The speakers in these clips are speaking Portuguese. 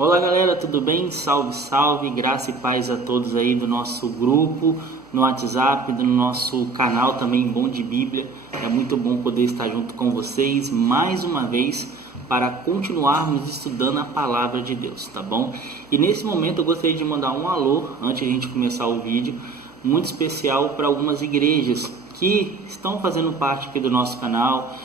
Olá galera, tudo bem? Salve, salve, graça e paz a todos aí do nosso grupo, no WhatsApp, do nosso canal também Bom de Bíblia. É muito bom poder estar junto com vocês mais uma vez para continuarmos estudando a palavra de Deus, tá bom? E nesse momento eu gostaria de mandar um alô, antes de a gente começar o vídeo, muito especial para algumas igrejas que estão fazendo parte aqui do nosso canal,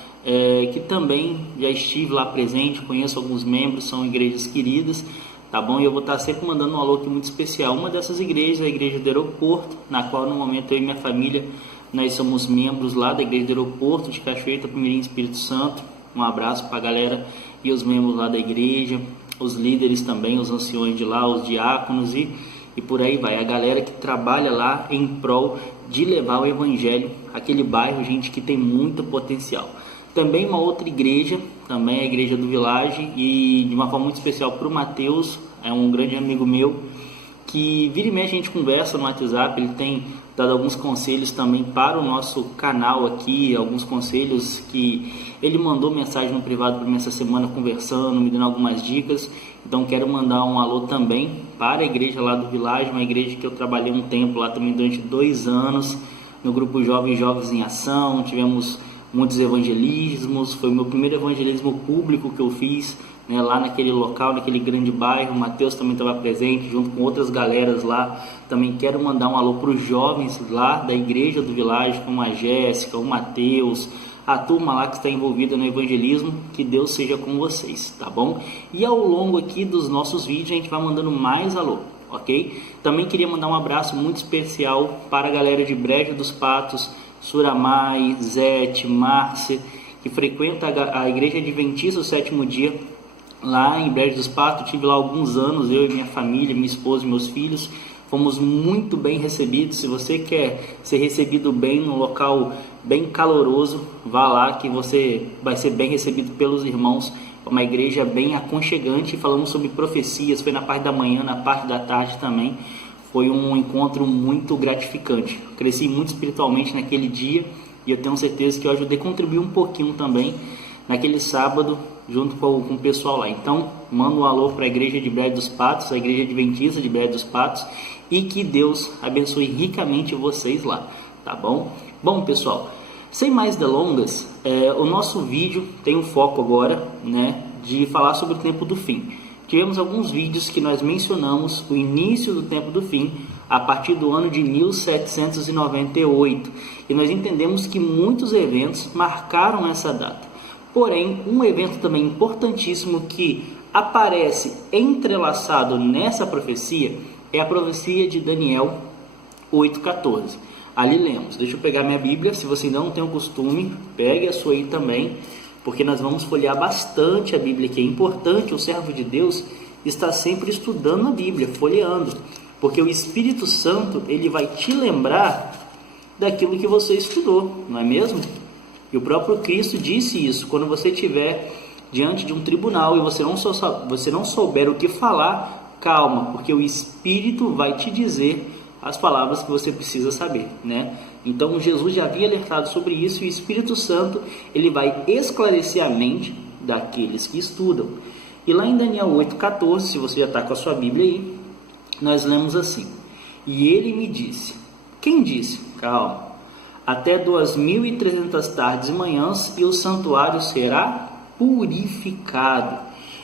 que também já estive lá presente, conheço alguns membros, são igrejas queridas, tá bom? E eu vou estar sempre mandando um alô aqui muito especial. Uma dessas igrejas é a igreja do aeroporto, na qual no momento eu e minha família, nós somos membros lá da igreja do aeroporto de Cachoeira, Itapemirim, Espírito Santo. Um abraço para a galera e os membros lá da igreja, os líderes também, os anciões de lá, os diáconos e por aí vai. A galera que trabalha lá em prol de levar o evangelho àquele bairro, gente, que tem muito potencial. Também uma outra igreja, também a igreja do Village, e de uma forma muito especial para o Matheus, é um grande amigo meu, que vira e mexe a gente conversa no WhatsApp, ele tem dado alguns conselhos também para o nosso canal aqui, alguns conselhos que ele mandou mensagem no privado para mim essa semana conversando, me dando algumas dicas. Então quero mandar um alô também para a igreja lá do Village, uma igreja que eu trabalhei um tempo lá também durante 2 anos, no grupo Jovens em Ação, tivemos muitos evangelismos, foi o meu primeiro evangelismo público que eu fiz, né, lá naquele local, naquele grande bairro. O Matheus também estava presente, junto com outras galeras lá. Também quero mandar um alô para os jovens lá da igreja do Village, como a Jéssica, o Matheus, a turma lá que está envolvida no evangelismo. Que Deus seja com vocês, tá bom? E ao longo aqui dos nossos vídeos a gente vai mandando mais alô, ok? Também queria mandar um abraço muito especial para a galera de Brejo dos Patos, Suramai, Zete, Márcia, que frequenta a igreja adventista do sétimo dia lá em Brejo dos Patos. Tive lá alguns anos, eu e minha família, minha esposa e meus filhos, fomos muito bem recebidos. Se você quer ser recebido bem num local bem caloroso, vá lá que você vai ser bem recebido pelos irmãos. É uma igreja bem aconchegante. Falamos sobre profecias, foi na parte da manhã, na parte da tarde também. Foi um encontro muito gratificante. Cresci muito espiritualmente naquele dia e eu tenho certeza que eu ajudei a contribuir um pouquinho também naquele sábado junto com o pessoal lá. Então, mando um alô para a igreja de Brejo dos Patos, a igreja adventista de Brejo dos Patos, e que Deus abençoe ricamente vocês lá, tá bom? Bom, pessoal, sem mais delongas, o nosso vídeo tem um foco agora, né, de falar sobre o tempo do fim. Tivemos alguns vídeos que nós mencionamos o início do tempo do fim a partir do ano de 1798 e nós entendemos que muitos eventos marcaram essa data. Porém, um evento também importantíssimo que aparece entrelaçado nessa profecia é a profecia de Daniel 8,14. Ali lemos, deixa eu pegar minha Bíblia, se você ainda não tem o costume, pegue a sua aí também, porque nós vamos folhear bastante a Bíblia, que é importante. O servo de Deus está sempre estudando a Bíblia, folheando, porque o Espírito Santo, ele vai te lembrar daquilo que você estudou, não é mesmo? E o próprio Cristo disse isso: quando você estiver diante de um tribunal e você não souber o que falar, calma, porque o Espírito vai te dizer as palavras que você precisa saber, né? Então Jesus já havia alertado sobre isso e o Espírito Santo, ele vai esclarecer a mente daqueles que estudam. E lá em Daniel 8,14, se você já está com a sua Bíblia aí, nós lemos assim: e ele me disse. Quem disse? Calma. Até 2.300 tardes e manhãs e o santuário será purificado.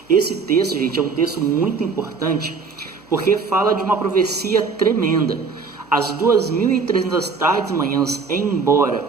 Esse texto, gente, é um texto muito importante, porque fala de uma profecia tremenda. As 2.300 tardes e manhãs, embora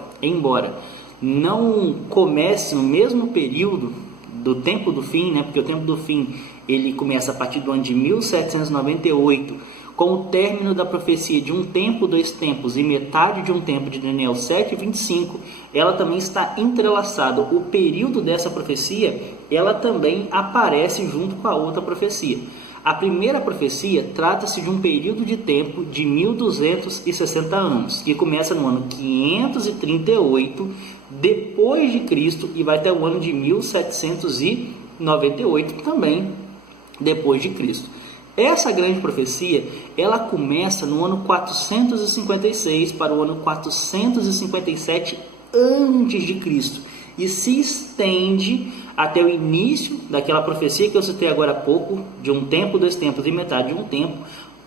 não comece no mesmo período do tempo do fim, né? Porque o tempo do fim ele começa a partir do ano de 1798, com o término da profecia de um tempo, 2 tempos e metade de um tempo de Daniel 7,25, ela também está entrelaçada. O período dessa profecia, ela também aparece junto com a outra profecia. A primeira profecia trata-se de um período de tempo de 1260 anos, que começa no ano 538 depois de Cristo e vai até o ano de 1798 também depois de Cristo. Essa grande profecia, ela começa no ano 456 para o ano 457 antes de Cristo. e se estende até o início daquela profecia que eu citei agora há pouco, de um tempo, 2 tempos e metade de um tempo,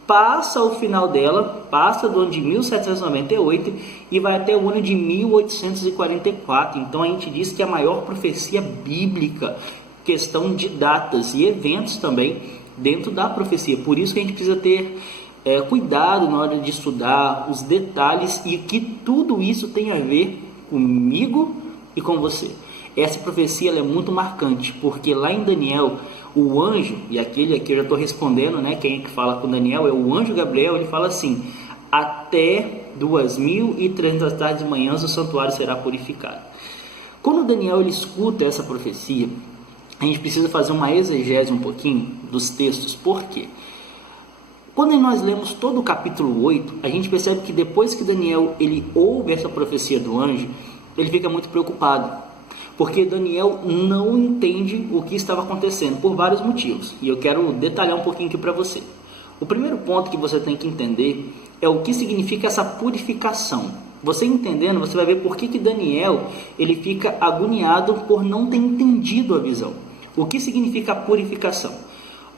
passa o final dela, passa do ano de 1798 e vai até o ano de 1844. Então a gente diz que é a maior profecia bíblica, questão de datas e eventos também dentro da profecia. Por isso que a gente precisa ter cuidado na hora de estudar os detalhes e que tudo isso tem a ver comigo e com você. Essa profecia ela é muito marcante, porque lá em Daniel, o anjo, e aquele aqui eu já estou respondendo, né? Quem é que fala com Daniel é o anjo Gabriel. Ele fala assim: até 2.300 tardes e manhãs o santuário será purificado. Quando Daniel ele escuta essa profecia, a gente precisa fazer uma exegese um pouquinho dos textos. Por quê? Quando nós lemos todo o capítulo 8, a gente percebe que depois que Daniel ele ouve essa profecia do anjo, ele fica muito preocupado, porque Daniel não entende o que estava acontecendo por vários motivos, e eu quero detalhar um pouquinho aqui para você. O primeiro ponto que você tem que entender é o que significa essa purificação. Você entendendo, você vai ver por que Daniel ele fica agoniado por não ter entendido a visão. O que significa a purificação?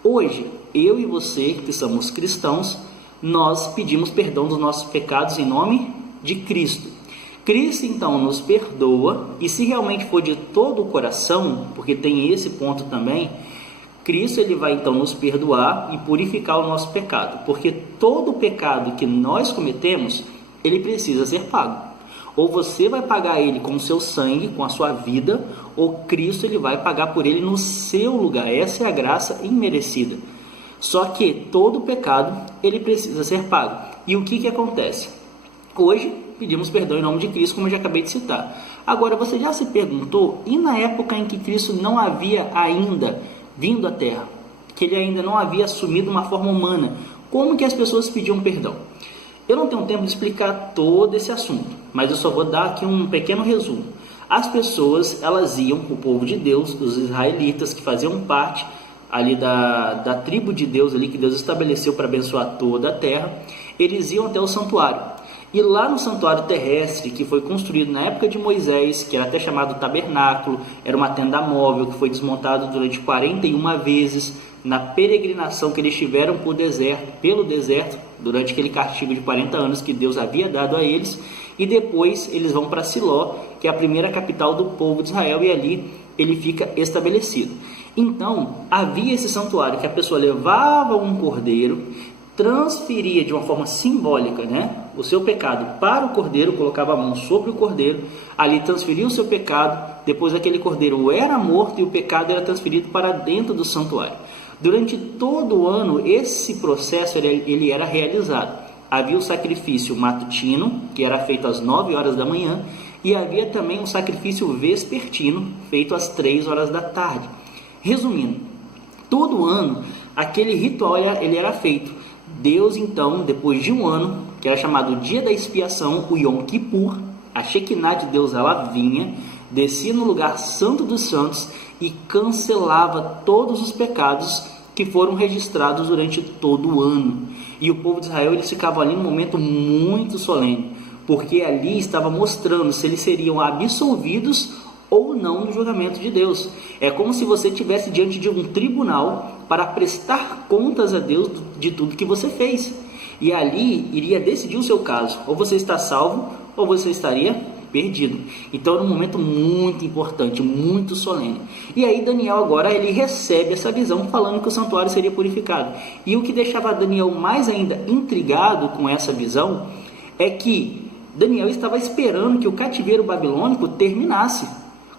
Hoje, eu e você, que somos cristãos, nós pedimos perdão dos nossos pecados em nome de Cristo. Cristo então nos perdoa, e se realmente for de todo o coração, porque tem esse ponto também, Cristo ele vai então nos perdoar e purificar o nosso pecado, porque todo pecado que nós cometemos, ele precisa ser pago. Ou você vai pagar ele com o seu sangue, com a sua vida, ou Cristo ele vai pagar por ele no seu lugar. Essa é a graça imerecida. Só que todo pecado ele precisa ser pago. E o que acontece? Hoje pedimos perdão em nome de Cristo, como eu já acabei de citar. Agora, você já se perguntou, e na época em que Cristo não havia ainda vindo à Terra, que ele ainda não havia assumido uma forma humana, como que as pessoas pediam perdão? Eu não tenho tempo de explicar todo esse assunto, mas eu só vou dar aqui um pequeno resumo. As pessoas, elas iam, o povo de Deus, os israelitas que faziam parte ali da tribo de Deus, ali que Deus estabeleceu para abençoar toda a terra, eles iam até o santuário. E lá no santuário terrestre, que foi construído na época de Moisés, que era até chamado tabernáculo, era uma tenda móvel que foi desmontada durante 41 vezes, na peregrinação que eles tiveram pelo deserto, durante aquele castigo de 40 anos que Deus havia dado a eles, e depois eles vão para Siló, que é a primeira capital do povo de Israel, e ali ele fica estabelecido. Então, havia esse santuário que a pessoa levava um cordeiro, transferia de uma forma simbólica, o seu pecado para o cordeiro, colocava a mão sobre o cordeiro, ali transferia o seu pecado, depois aquele cordeiro era morto e o pecado era transferido para dentro do santuário. Durante todo o ano, esse processo ele era realizado. Havia o sacrifício matutino, que era feito às 9 horas da manhã, e havia também um sacrifício vespertino, feito às 3 horas da tarde. Resumindo, todo ano, aquele ritual ele era feito. Deus, então, depois de um ano, que era chamado o dia da expiação, o Yom Kippur, a Shekinah de Deus, ela vinha, descia no lugar santo dos santos e cancelava todos os pecados que foram registrados durante todo o ano. E o povo de Israel, eles ficavam ali num momento muito solene, porque ali estava mostrando se eles seriam absolvidos ou não no julgamento de Deus. É como se você estivesse diante de um tribunal para prestar contas a Deus de tudo que você fez. E ali iria decidir o seu caso. Ou você está salvo, ou você estaria perdido. Então era um momento muito importante, muito solene. E aí Daniel agora ele recebe essa visão falando que o santuário seria purificado. E o que deixava Daniel mais ainda intrigado com essa visão é que Daniel estava esperando que o cativeiro babilônico terminasse.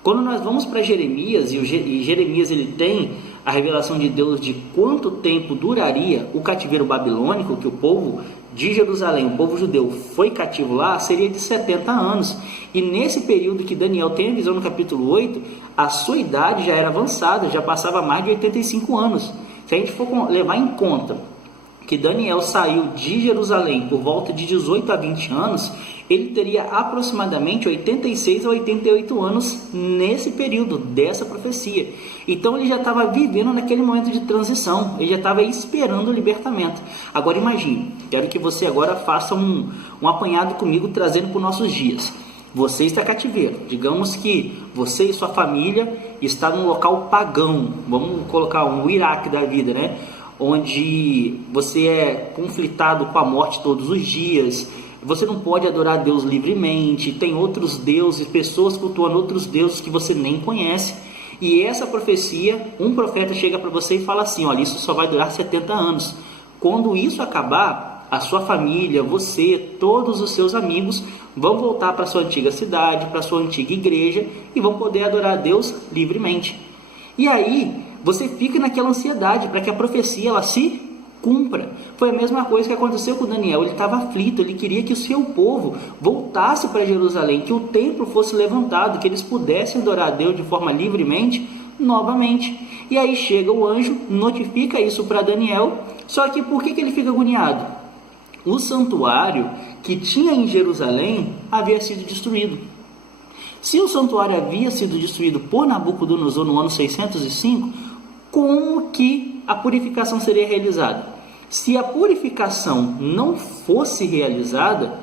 Quando nós vamos para Jeremias, e Jeremias ele tem a revelação de Deus de quanto tempo duraria o cativeiro babilônico, que o povo de Jerusalém, o povo judeu foi cativo lá, seria de 70 anos. E nesse período que Daniel tem a visão no capítulo 8, a sua idade já era avançada, já passava mais de 85 anos. Se a gente for levar em conta que Daniel saiu de Jerusalém por volta de 18 a 20 anos, ele teria aproximadamente 86 a 88 anos nesse período dessa profecia. Então ele já estava vivendo naquele momento de transição, ele já estava esperando o libertamento. Agora imagine, quero que você agora faça um apanhado comigo, trazendo para os nossos dias. você está cativeiro. Digamos que você e sua família está num local pagão, vamos colocar um Iraque da vida, né? Onde você é conflitado com a morte todos os dias, você não pode adorar Deus livremente, tem outros deuses, pessoas cultuando outros deuses que você nem conhece. E essa profecia, um profeta chega para você e fala assim: olha, isso só vai durar 70 anos. Quando isso acabar, a sua família, você, todos os seus amigos vão voltar para sua antiga cidade, para sua antiga igreja e vão poder adorar a Deus livremente. E aí você fica naquela ansiedade para que a profecia ela se cumpra. Foi a mesma coisa que aconteceu com Daniel. Ele estava aflito, ele queria que o seu povo voltasse para Jerusalém, que o templo fosse levantado, que eles pudessem adorar a Deus de forma livremente novamente. E aí chega o anjo, notifica isso para Daniel. Só que por que ele fica agoniado? O santuário que tinha em Jerusalém havia sido destruído. Se o santuário havia sido destruído por Nabucodonosor no ano 605, como que a purificação seria realizada? Se a purificação não fosse realizada,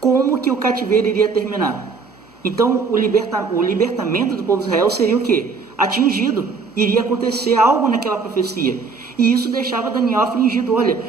como que o cativeiro iria terminar? Então o libertamento do povo de Israel seria o quê? Atingido, iria acontecer algo naquela profecia. E isso deixava Daniel afligido. Olha,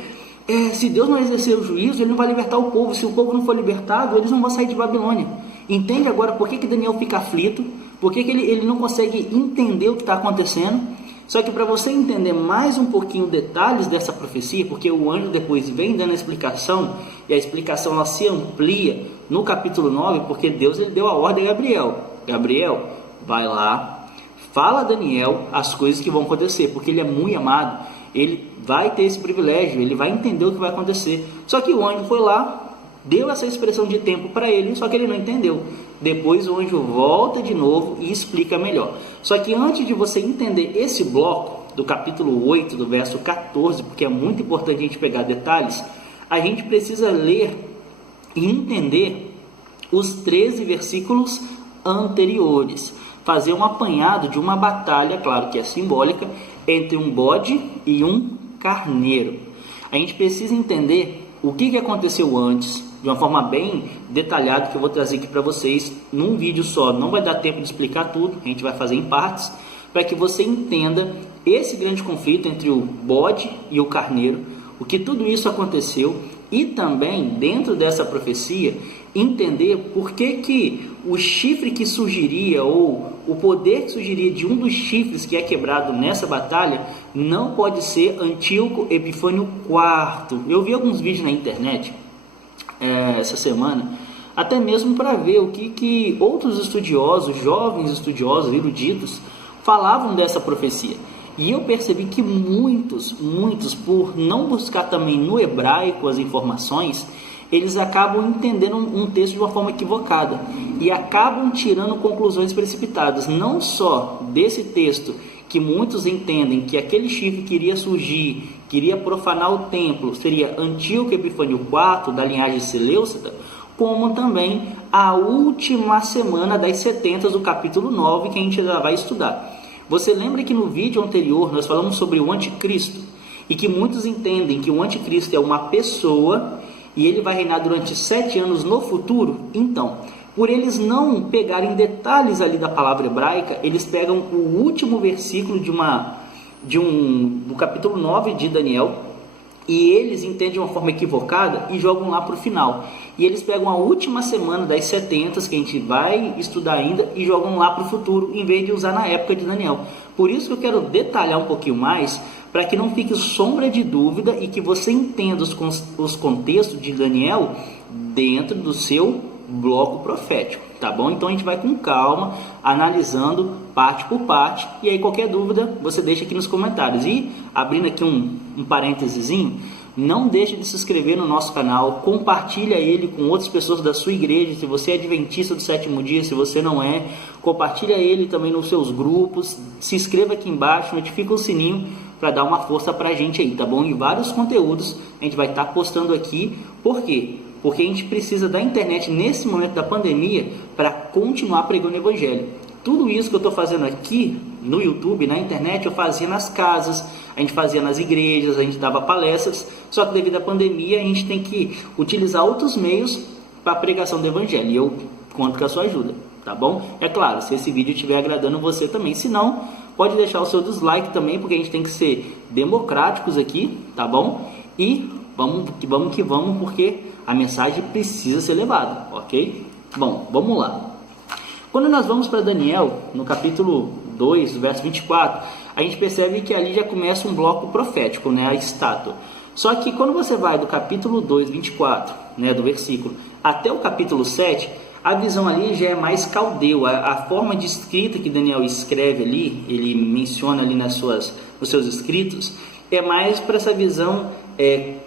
se Deus não exercer o juízo, ele não vai libertar o povo. Se o povo não for libertado, eles não vão sair de Babilônia. Entende agora por que Daniel fica aflito? Por que ele não consegue entender o que está acontecendo? Só que para você entender mais um pouquinho detalhes dessa profecia, porque o anjo depois vem dando a explicação, e a explicação ela se amplia no capítulo 9, porque Deus ele deu a ordem a Gabriel. Gabriel, vai lá, fala a Daniel as coisas que vão acontecer, porque ele é muito amado, ele vai ter esse privilégio, ele vai entender o que vai acontecer. Só que o anjo foi lá, deu essa expressão de tempo para ele, só que ele não entendeu. Depois o anjo volta de novo e explica melhor. Só que antes de você entender esse bloco, do capítulo 8, do verso 14, porque é muito importante a gente pegar detalhes, a gente precisa ler e entender os 13 versículos anteriores. Fazer um apanhado de uma batalha, claro que é simbólica, entre um bode e um carneiro. A gente precisa entender o que aconteceu antes, de uma forma bem detalhada, que eu vou trazer aqui para vocês num vídeo só. Não vai dar tempo de explicar tudo, a gente vai fazer em partes, para que você entenda esse grande conflito entre o bode e o carneiro, o que tudo isso aconteceu, e também, dentro dessa profecia, entender por que o chifre que surgiria, ou o poder que surgiria de um dos chifres que é quebrado nessa batalha, não pode ser Antíoco Epifânio IV. Eu vi alguns vídeos na internet essa semana, até mesmo para ver o que outros estudiosos, jovens estudiosos, eruditos, falavam dessa profecia. E eu percebi que muitos, por não buscar também no hebraico as informações, eles acabam entendendo um texto de uma forma equivocada e acabam tirando conclusões precipitadas, não só desse texto, que muitos entendem que aquele chifre que iria surgir, que iria profanar o templo, seria Antíoco Epifânio IV, da linhagem Seleucida, como também a última semana das 70 do capítulo 9, que a gente já vai estudar. Você lembra que no vídeo anterior nós falamos sobre o anticristo, e que muitos entendem que o anticristo é uma pessoa e ele vai reinar durante 7 anos no futuro? Então, por eles não pegarem detalhes ali da palavra hebraica, eles pegam o último versículo do capítulo 9 de Daniel, e eles entendem de uma forma equivocada e jogam lá para o final. E eles pegam a última semana das 70, que a gente vai estudar ainda, e jogam lá para o futuro, em vez de usar na época de Daniel. Por isso que eu quero detalhar um pouquinho mais, para que não fique sombra de dúvida e que você entenda os contextos de Daniel dentro do seu bloco profético, tá bom? Então a gente vai com calma, analisando parte por parte, e aí qualquer dúvida você deixa aqui nos comentários. E abrindo aqui um parêntesezinho, não deixe de se inscrever no nosso canal, compartilha ele com outras pessoas da sua igreja. Se você é adventista do sétimo dia, se você não é, compartilha ele também nos seus grupos, se inscreva aqui embaixo, notifica o sininho para dar uma força para a gente aí, tá bom? E vários conteúdos a gente vai estar postando aqui. Por quê? Porque a gente precisa da internet nesse momento da pandemia para continuar pregando o evangelho. Tudo isso que eu estou fazendo aqui no YouTube, na internet, eu fazia nas casas, a gente fazia nas igrejas, a gente dava palestras, só que devido à pandemia a gente tem que utilizar outros meios para a pregação do evangelho. E eu conto com a sua ajuda, tá bom? É claro, se esse vídeo estiver agradando você também, se não, pode deixar o seu dislike também, porque a gente tem que ser democráticos aqui, tá bom? E vamos que vamos, porque a mensagem precisa ser levada, ok? Bom, vamos lá. Quando nós vamos para Daniel, no capítulo 2, verso 24, a gente percebe que ali já começa um bloco profético, né, a estátua. Só que quando você vai do capítulo 2, 24, né, do versículo, até o capítulo 7, a visão ali já é mais caldeu. A forma de escrita que Daniel escreve ali, ele menciona ali nos seus escritos, é mais para essa visão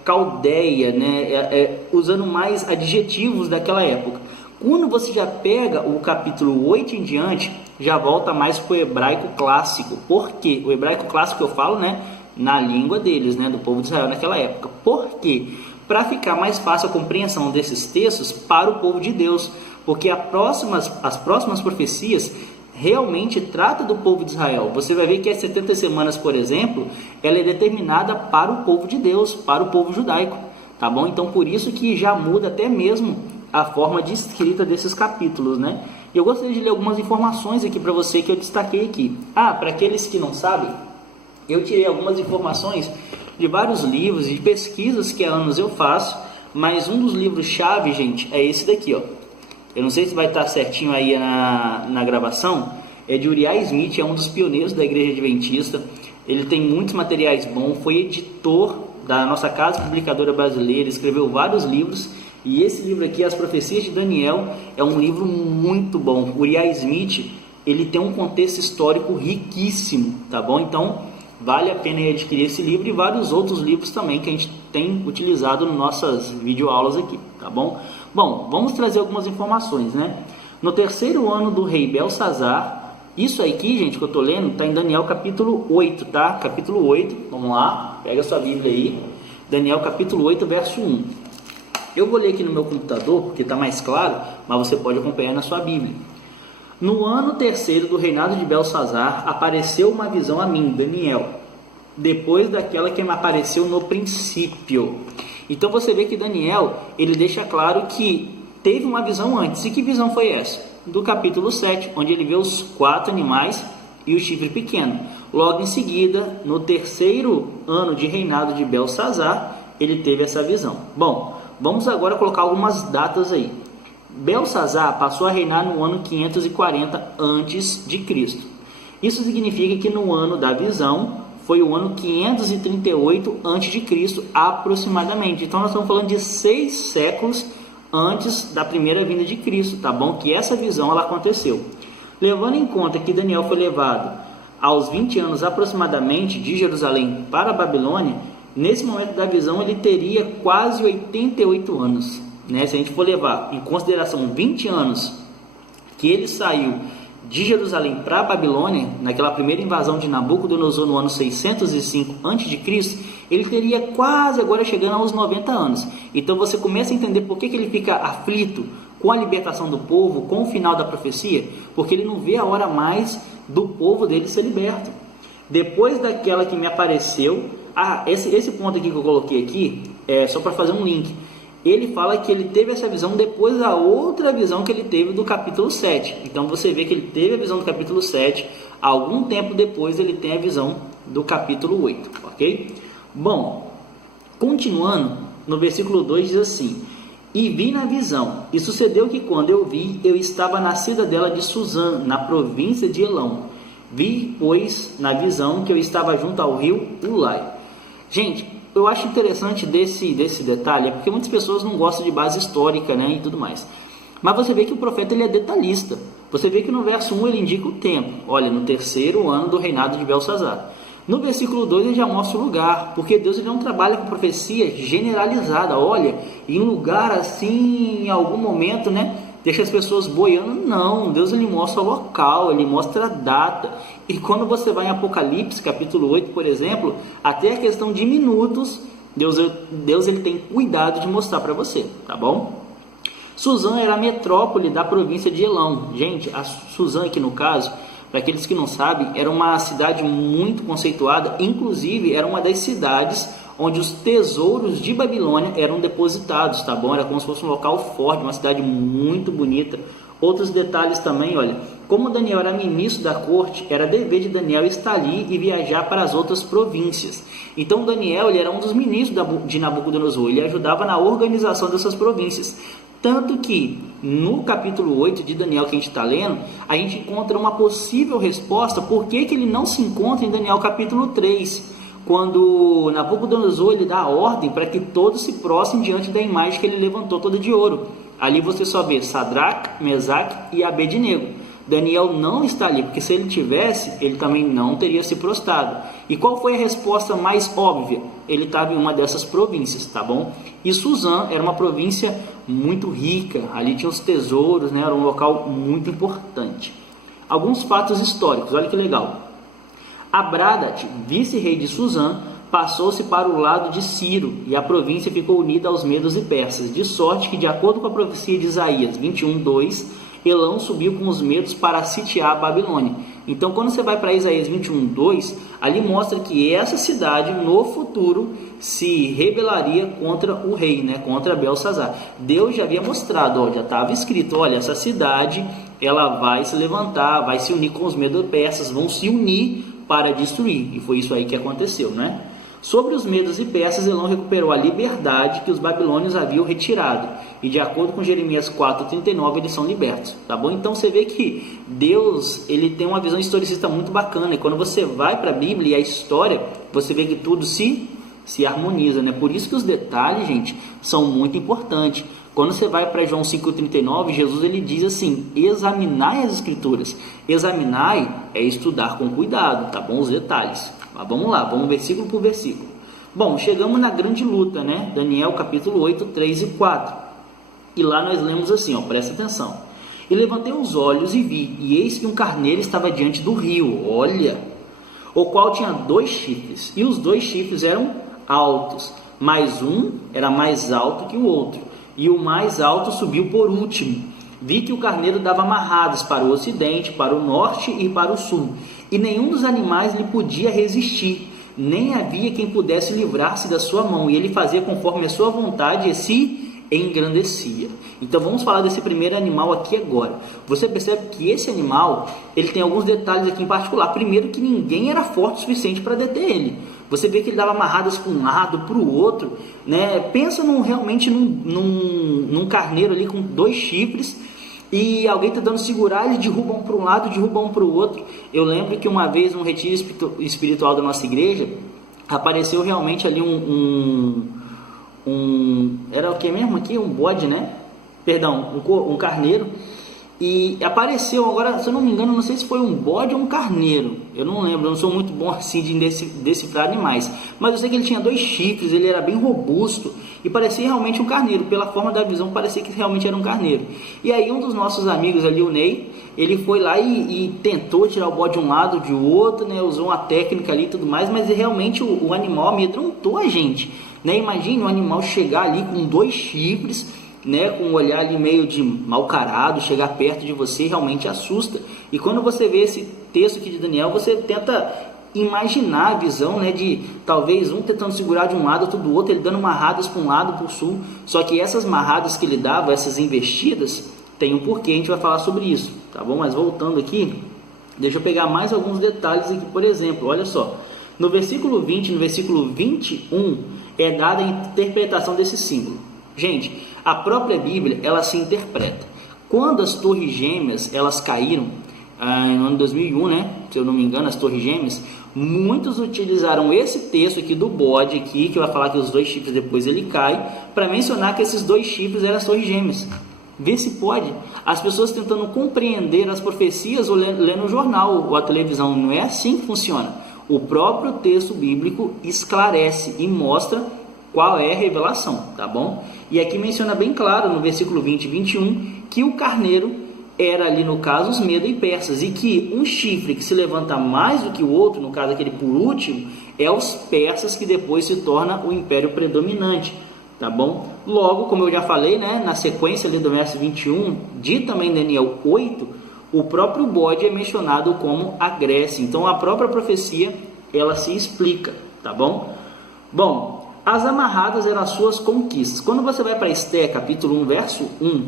caldeia, né, usando mais adjetivos daquela época. Quando você já pega o capítulo 8 em diante, já volta mais para o hebraico clássico. Por quê? O hebraico clássico eu falo, né, na língua deles, né, do povo de Israel naquela época. Por quê? Para ficar mais fácil a compreensão desses textos para o povo de Deus. Porque as próximas profecias realmente tratam do povo de Israel. Você vai ver que as 70 semanas, por exemplo, ela é determinada para o povo de Deus, para o povo judaico. Tá bom? Então, por isso que já muda até mesmo a forma de escrita desses capítulos, né? E eu gostaria de ler algumas informações aqui para você que eu destaquei aqui. Para aqueles que não sabem, eu tirei algumas informações de vários livros e de pesquisas que há anos eu faço, mas um dos livros-chave, gente, é esse daqui, ó. Eu não sei se vai estar certinho aí na gravação, é de Uriah Smith, é um dos pioneiros da Igreja Adventista. Ele tem muitos materiais bons, foi editor da nossa casa publicadora brasileira, escreveu vários livros. E esse livro aqui, As Profecias de Daniel, é um livro muito bom. Uriah Smith, ele tem um contexto histórico riquíssimo, tá bom? Então, vale a pena adquirir esse livro e vários outros livros também que a gente tem utilizado nas nossas videoaulas aqui, tá bom? Bom, vamos trazer algumas informações, né? No terceiro ano do rei Belsazar, isso aqui, gente, que eu tô lendo, tá em Daniel capítulo 8, tá? Capítulo 8, vamos lá, pega a sua Bíblia aí. Daniel capítulo 8, verso 1. Eu vou ler aqui no meu computador, porque está mais claro, mas você pode acompanhar na sua Bíblia. No ano terceiro do reinado de Belsazar, apareceu uma visão a mim, Daniel, depois daquela que me apareceu no princípio. Então você vê que Daniel, ele deixa claro que teve uma visão antes. E que visão foi essa? Do capítulo 7, onde ele vê os 4 animais e o chifre pequeno. Logo em seguida, no terceiro ano de reinado de Belsazar, ele teve essa visão. Bom, vamos agora colocar algumas datas aí. Belsazar passou a reinar no ano 540 a.C. Isso significa que no ano da visão foi o ano 538 a.C. aproximadamente. Então nós estamos falando de 6 séculos antes da primeira vinda de Cristo, tá bom? Que essa visão ela aconteceu. Levando em conta que Daniel foi levado aos 20 anos aproximadamente de Jerusalém para a Babilônia, nesse momento da visão ele teria quase 88 anos, né? Se a gente for levar em consideração 20 anos que ele saiu de Jerusalém para a Babilônia, naquela primeira invasão de Nabucodonosor no ano 605 a.C., ele teria quase agora chegando aos 90 anos. Então você começa a entender por que ele fica aflito com a libertação do povo, com o final da profecia, porque ele não vê a hora mais do povo dele ser liberto. Depois daquela que me apareceu, esse ponto aqui que eu coloquei aqui, é só para fazer um link. Ele fala que ele teve essa visão depois da outra visão que ele teve do capítulo 7. Então você vê que ele teve a visão do capítulo 7, algum tempo depois ele tem a visão do capítulo 8, ok? Bom, continuando, no versículo 2 diz assim: E vi na visão, e sucedeu que quando eu vi, eu estava na cidadela de Suzã, na província de Elão. Vi, pois, na visão que eu estava junto ao rio Ulai. Gente, eu acho interessante desse detalhe, porque muitas pessoas não gostam de base histórica, né, e tudo mais. Mas você vê que o profeta ele é detalhista. Você vê que no verso 1 ele indica o tempo. Olha, no terceiro ano do reinado de Belsazar. No versículo 2 ele já mostra o lugar, porque Deus ele não trabalha com profecia generalizada. Olha, em um lugar assim, em algum momento, né, deixa as pessoas boiando. Não, Deus ele mostra o local, ele mostra a data. E quando você vai em Apocalipse, capítulo 8, por exemplo, até a questão de minutos, Deus ele tem cuidado de mostrar para você, tá bom? Suzã era a metrópole da província de Elão. Gente, a Suzã aqui no caso, para aqueles que não sabem, era uma cidade muito conceituada, inclusive era uma das cidades onde os tesouros de Babilônia eram depositados, tá bom? Era como se fosse um local forte, uma cidade muito bonita, Outros detalhes também, olha, como Daniel era ministro da corte, era dever de Daniel estar ali e viajar para as outras províncias. Então Daniel, ele era um dos ministros de Nabucodonosor, ele ajudava na organização dessas províncias. Tanto que no capítulo 8 de Daniel que a gente está lendo, a gente encontra uma possível resposta por que ele não se encontra em Daniel capítulo 3, quando Nabucodonosor ele dá a ordem para que todos se prostrem diante da imagem que ele levantou toda de ouro. Ali você só vê Sadraque, Mesaque e Abednego. Daniel não está ali, porque se ele tivesse, ele também não teria se prostrado. E qual foi a resposta mais óbvia? Ele estava em uma dessas províncias, tá bom? E Suzã era uma província muito rica, ali tinha os tesouros, né? Era um local muito importante. Alguns fatos históricos, olha que legal. Abradat, vice-rei de Suzã, passou-se para o lado de Ciro, e a província ficou unida aos medos e persas, de sorte que, de acordo com a profecia de Isaías 21:2, Elão subiu com os medos para sitiar a Babilônia. Então, quando você vai para Isaías 21:2, ali mostra que essa cidade, no futuro, se rebelaria contra o rei, né? Contra Belsazar. Deus já havia mostrado, ó, já estava escrito, olha, essa cidade, ela vai se levantar, vai se unir com os medo-persas, vão se unir para destruir. E foi isso aí que aconteceu, né? Sobre os medos e persas, Elão recuperou a liberdade que os babilônios haviam retirado. E de acordo com Jeremias 4:39, eles são libertos, tá bom? Então você vê que Deus, ele tem uma visão historicista muito bacana. E quando você vai para a Bíblia e a história, você vê que tudo se harmoniza, né? Por isso que os detalhes, gente, são muito importantes. Quando você vai para João 5:39, Jesus ele diz assim: examinai as escrituras. Examinai é estudar com cuidado, tá bom? Os detalhes. Mas vamos lá, vamos versículo por versículo. Bom, chegamos na grande luta, né? Daniel capítulo 8, 3 e 4. E lá nós lemos assim, ó, presta atenção. E levantei os olhos e vi, e eis que um carneiro estava diante do rio, olha, o qual tinha 2 chifres, e os 2 chifres eram altos, mas um era mais alto que o outro, e o mais alto subiu por último. Vi que o carneiro dava amarradas para o ocidente, para o norte e para o sul, e nenhum dos animais lhe podia resistir, nem havia quem pudesse livrar-se da sua mão, e ele fazia conforme a sua vontade e se engrandecia. Então vamos falar desse primeiro animal aqui agora. Você percebe que esse animal, ele tem alguns detalhes aqui em particular. Primeiro, que ninguém era forte o suficiente para deter ele. Você vê que ele dava amarradas para um lado, para o outro, né? Pensa realmente num carneiro ali com 2 chifres, e alguém tentando segurar, eles derrubam para um lado, derrubam para o outro. Eu lembro que uma vez, num retiro espiritual da nossa igreja, apareceu realmente ali era o que mesmo aqui? Um bode, né? Perdão, um carneiro. E apareceu agora, se eu não me engano, não sei se foi um bode ou um carneiro. Eu não lembro, eu não sou muito bom assim de decifrar animais. Mas eu sei que ele tinha 2 chifres, ele era bem robusto e parecia realmente um carneiro. Pela forma da visão, parecia que realmente era um carneiro. E aí um dos nossos amigos ali, o Ney, ele foi lá e tentou tirar o bode de um lado, de outro, né? Usou uma técnica ali e tudo mais, mas realmente o animal amedrontou a gente, né? Imagine um animal chegar ali com 2 chifres, né, com um olhar ali meio de mal-carado, chegar perto de você, realmente assusta. E quando você vê esse texto aqui de Daniel, você tenta imaginar a visão, né, de talvez um tentando segurar de um lado, outro do outro, ele dando marradas para um lado, para o sul. Só que essas marradas que ele dava, essas investidas, tem um porquê, a gente vai falar sobre isso, tá bom? Mas voltando aqui, deixa eu pegar mais alguns detalhes aqui. Por exemplo, olha só, no versículo 20, no versículo 21, é dada a interpretação desse símbolo. Gente, a própria Bíblia, ela se interpreta. Quando as torres gêmeas, elas caíram, no ano 2001, né? Se eu não me engano, as torres gêmeas, muitos utilizaram esse texto aqui do bode aqui, que vai falar que os 2 chifres depois ele cai, para mencionar que esses 2 chifres eram as torres gêmeas. Vê se pode. As pessoas tentando compreender as profecias ou lendo o jornal ou a televisão. Não é assim que funciona. O próprio texto bíblico esclarece e mostra qual é a revelação, tá bom? E aqui menciona bem claro no versículo 20 e 21 que o carneiro era ali no caso os medos e persas, e que um chifre que se levanta mais do que o outro, no caso aquele por último, é os persas, que depois se torna o império predominante, tá bom? Logo, como eu já falei, né, na sequência ali do verso 21 de também Daniel 8, o próprio bode é mencionado como a Grécia. Então a própria profecia, ela se explica, tá bom? Bom, as amarradas eram as suas conquistas. Quando você vai para Esté, capítulo 1, verso 1,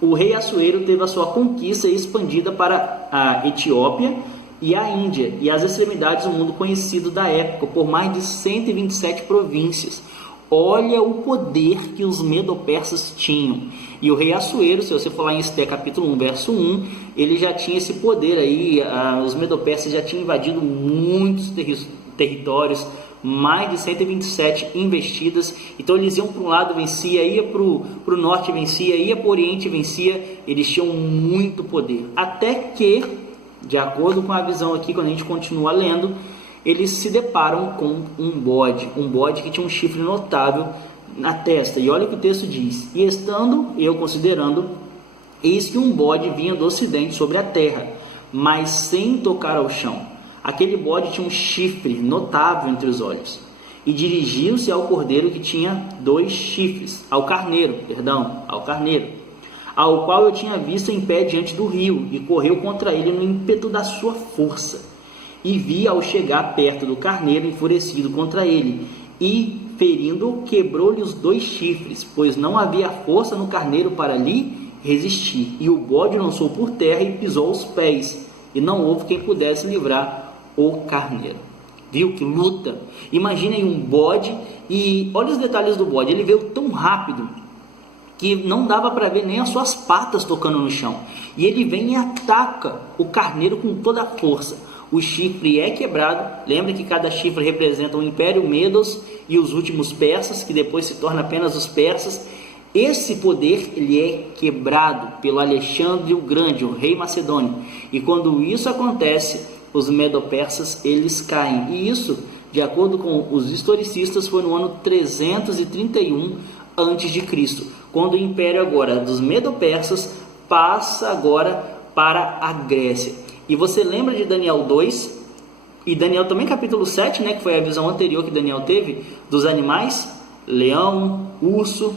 o rei Assuero teve a sua conquista expandida para a Etiópia e a Índia e as extremidades do mundo conhecido da época, por mais de 127 províncias. Olha o poder que os medo-persas tinham. E o rei Assuero, se você for lá em Esté capítulo 1, verso 1, ele já tinha esse poder aí. Os medo-persas já tinham invadido muitos territórios, mais de 127 investidas. Então eles iam para um lado, vencia, ia para o norte, vencia, ia para o oriente, vencia. Eles tinham muito poder. Até que, de acordo com a visão aqui, quando a gente continua lendo, eles se deparam com um bode que tinha um chifre notável na testa. E olha o que o texto diz: e estando eu considerando, eis que um bode vinha do ocidente sobre a terra, mas sem tocar ao chão. Aquele bode tinha um chifre notável entre os olhos, e dirigiu-se ao cordeiro que tinha 2 chifres, ao carneiro, ao qual eu tinha visto em pé diante do rio, e correu contra ele no ímpeto da sua força. E vi ao chegar perto do carneiro, enfurecido contra ele, e ferindo, quebrou-lhe os 2 chifres, pois não havia força no carneiro para lhe resistir. E o bode lançou por terra e pisou aos pés, e não houve quem pudesse livrar o carneiro. Viu que luta? Imaginem um bode, e olha os detalhes do bode. Ele veio tão rápido que não dava para ver nem as suas patas tocando no chão. E ele vem e ataca o carneiro com toda a força. O chifre é quebrado. Lembra que cada chifre representa o Império Medos e os últimos persas, que depois se torna apenas os persas. Esse poder ele é quebrado pelo Alexandre o Grande, o rei macedônio. E quando isso acontece, os medo-persas eles caem. E isso, de acordo com os historicistas, foi no ano 331 a.C., quando o império agora dos medo-persas passa agora para a Grécia. E você lembra de Daniel 2 e Daniel também capítulo 7, né, que foi a visão anterior que Daniel teve dos animais? Leão, urso,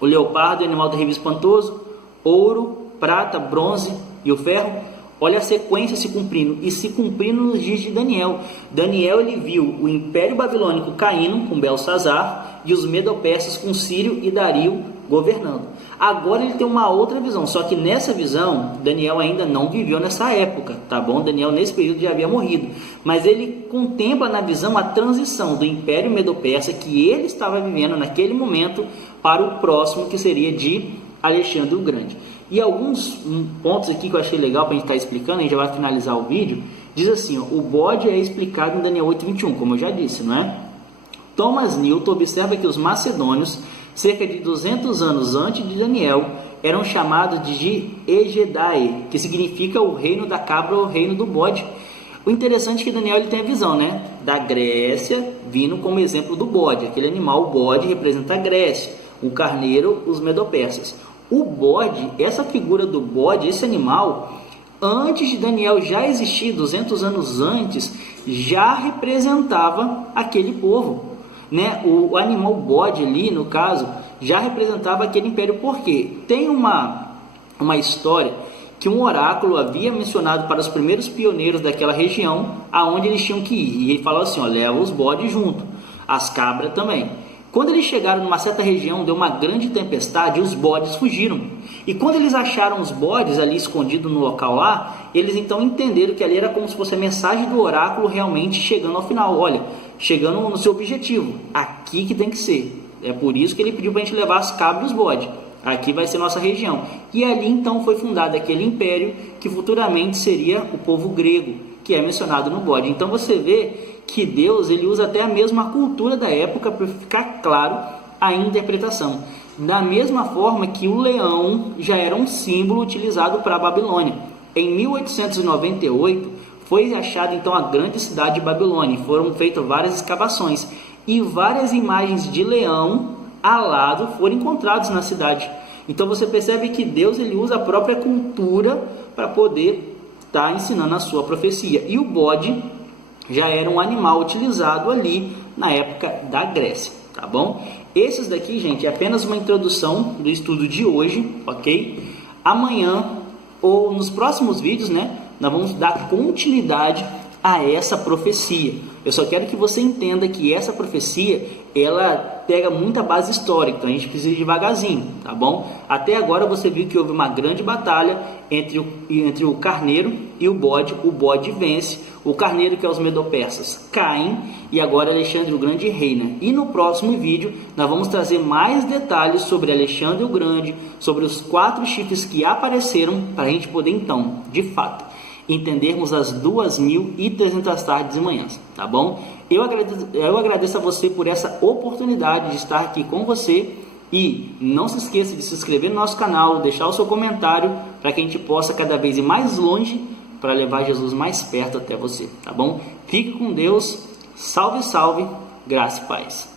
o leopardo, animal terrível espantoso, ouro, prata, bronze e o ferro. Olha a sequência se cumprindo, e se cumprindo nos dias de Daniel. Daniel ele viu o Império Babilônico caindo com Belsazar e os medo-persas com Círio e Dario governando. Agora ele tem uma outra visão, só que nessa visão Daniel ainda não viveu nessa época, tá bom? Daniel nesse período já havia morrido, mas ele contempla na visão a transição do Império Medo-Persa que ele estava vivendo naquele momento para o próximo, que seria de Alexandre o Grande. E alguns pontos aqui que eu achei legal para a gente estar explicando, a gente já vai finalizar o vídeo. Diz assim, ó, o bode é explicado em Daniel 8:21, como eu já disse, não é? Thomas Newton observa que os macedônios, cerca de 200 anos antes de Daniel, eram chamados de Egedai, que significa o reino da cabra ou o reino do bode. O interessante é que Daniel ele tem a visão, né, da Grécia vindo como exemplo do bode. Aquele animal, o bode, representa a Grécia, o carneiro, os medo-persas. O bode, essa figura do bode, esse animal, antes de Daniel já existir, 200 anos antes, já representava aquele povo, né? O animal bode ali, no caso, já representava aquele império. Por quê? Tem uma história que um oráculo havia mencionado para os primeiros pioneiros daquela região, aonde eles tinham que ir. E ele falou assim, ó, leva os bodes junto, as cabras também. Quando eles chegaram numa certa região, deu uma grande tempestade e os bodes fugiram. E quando eles acharam os bodes ali escondidos no local lá, eles então entenderam que ali era como se fosse a mensagem do oráculo realmente chegando ao final. Olha, chegando no seu objetivo, aqui que tem que ser. É por isso que ele pediu para a gente levar as cabras e os bodes. Aqui vai ser nossa região. E ali então foi fundado aquele império que futuramente seria o povo grego, que é mencionado no bode. Então você vê que Deus ele usa até a mesma cultura da época para ficar claro a interpretação. Da mesma forma que o leão já era um símbolo utilizado para a Babilônia. Em 1898 foi achada então a grande cidade de Babilônia. Foram feitas várias escavações e várias imagens de leão alado foram encontradas na cidade. Então você percebe que Deus ele usa a própria cultura para poder estar ensinando a sua profecia. E o bode já era um animal utilizado ali na época da Grécia, tá bom? Esses daqui, gente, é apenas uma introdução do estudo de hoje, ok? Amanhã ou nos próximos vídeos, né, nós vamos dar continuidade a essa profecia. Eu só quero que você entenda que essa profecia, ela pega muita base histórica, então a gente precisa ir devagarzinho, tá bom? Até agora você viu que houve uma grande batalha entre o carneiro e o bode vence, o carneiro, que é os medo-persas, caem, e agora Alexandre o Grande reina. E no próximo vídeo nós vamos trazer mais detalhes sobre Alexandre o Grande, sobre os 4 chifres que apareceram, para a gente poder então, de fato, entendermos as 2.300 tardes e manhãs, tá bom? Eu agradeço a você por essa oportunidade de estar aqui com você, e não se esqueça de se inscrever no nosso canal, deixar o seu comentário, para que a gente possa cada vez ir mais longe, para levar Jesus mais perto até você, tá bom? Fique com Deus, salve, salve, graça e paz.